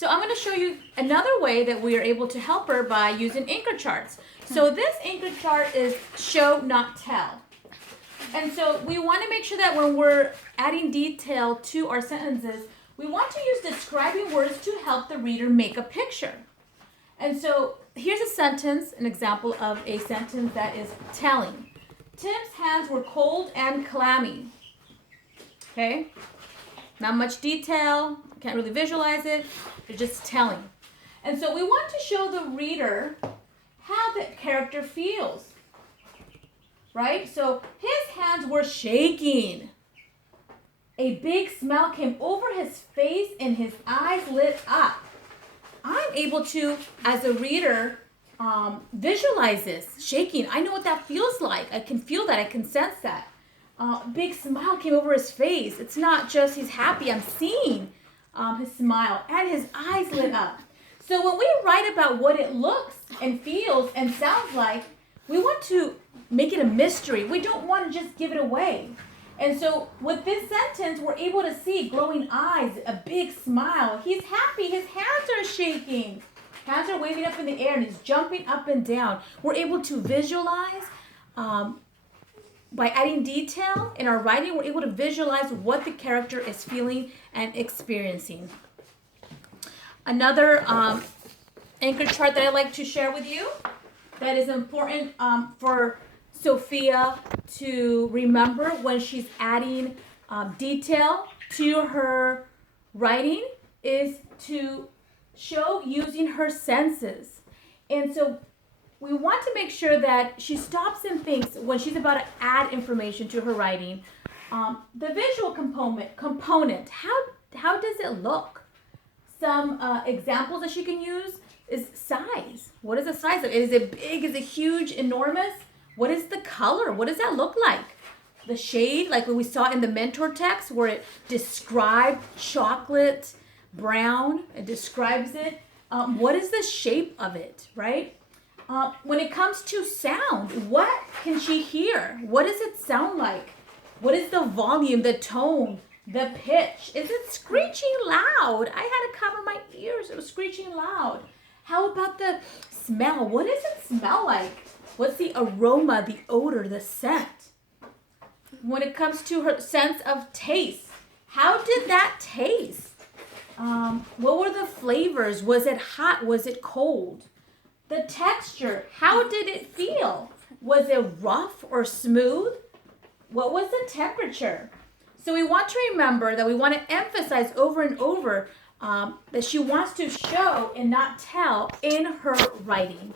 So I'm going to show you another way that we are able to help her by using anchor charts. So this anchor chart is show, not tell. And so we want to make sure that when we're adding detail to our sentences, we want to use describing words to help the reader make a picture. And so here's a sentence, an example of a sentence that is telling. Tim's hands were cold and clammy. Okay? Not much detail, can't really visualize it, they're just telling. And so we want to show the reader how the character feels. Right? So his hands were shaking. A big smile came over his face and his eyes lit up. I'm able to, as a reader, visualize this shaking. I know what that feels like. I can feel that. I can sense that. Big smile came over his face. It's not just he's happy. I'm seeing his smile and his eyes lit up. So when we write about what it looks and feels and sounds like, we want to make it a mystery. We don't want to just give it away. And so with this sentence, we're able to see glowing eyes, a big smile. He's happy. His hands are shaking. Hands are waving up in the air and he's jumping up and down. We're able to visualize by adding detail in our writing. We're able to visualize what the character is feeling and experiencing. Another anchor chart that I'd like to share with you that is important for Sophia to remember when she's adding detail to her writing is to show using her senses. And so we want to make sure that she stops and thinks when she's about to add information to her writing. The visual component, how does it look? Some examples that she can use is size. What is the size of it? Is it big? Is it huge? Enormous? What is the color? What does that look like? The shade, like what we saw in the mentor text where it described chocolate brown. It describes it. What is the shape of it, right? When it comes to sound, what can she hear? What does it sound like? What is the volume, the tone, the pitch? Is it screeching loud? I had to cover my ears. It was screeching loud. How about the smell? What does it smell like? What's the aroma, the odor, the scent? When it comes to her sense of taste, how did that taste? What were the flavors? Was it hot? Was it cold? The texture, how did it feel? Was it rough or smooth? What was the temperature? So we want to remember that we want to emphasize over and over that she wants to show and not tell in her writing.